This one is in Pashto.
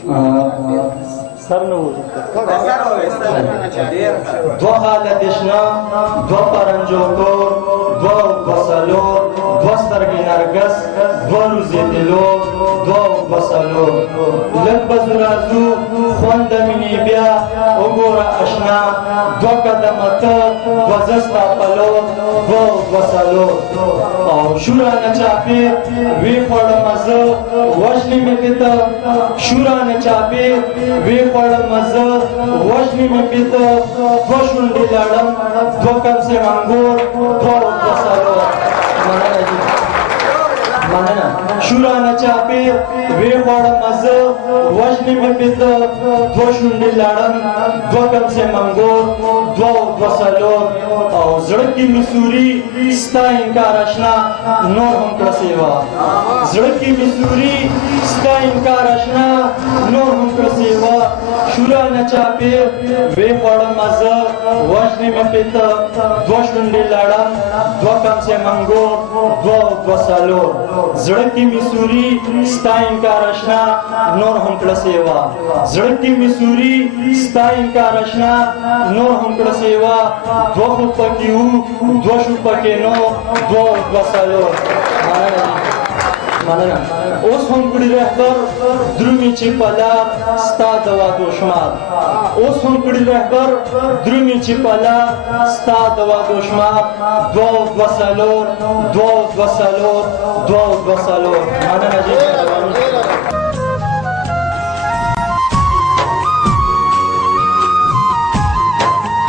سر نه وځي دو حالت شنه دو پرنجوکو دو بسالور دو سترګې نرګس دو روزې دلو دو بسالور لږ به زرازو خوند د مینې بیا وګوره اشنا دو قدمه ته دوه زه ستا پلو دو بسالور او شورانه چاپې وی خوړمه زه وژنې مې پیته شورانه چاپې وی خوړمه زه وژنې مې پیته دوه شونډې لړم دوه کمسې منګور دوه بسالور مننه شورانه چاپې وی خوړمه زه وژنې مې پیته دوه شونډې لړم دوه کمسې منګور دوه بسالور او زړه کې مې سوري ستا انکار اشنا نور هم کړه سیوا زړه کې مې سوري ستا انکار اشنا نور هم کړه سیوا شورانه چاپې وی خوړمه زه وژنې مې پیته دوه شونډې لړم دوه کمسې منګور دوه بسالور زړه کې مې سوري ستا انکار اشنا نور هم کړه سیوا زړه کې مې سوري ستا انکار اشنا نور هم کړه سیوا دوه خو پکې وو دوه شو پکې نو دوه بسالور مننه اوس هم کړي رهبر درومي چې په لار ستا د وعدو شمار اوس هم کړي رهبر درومي چې په لار ستا د وعدو شمار دوه بسالور دوه بسالور دوه بسالور مننه جی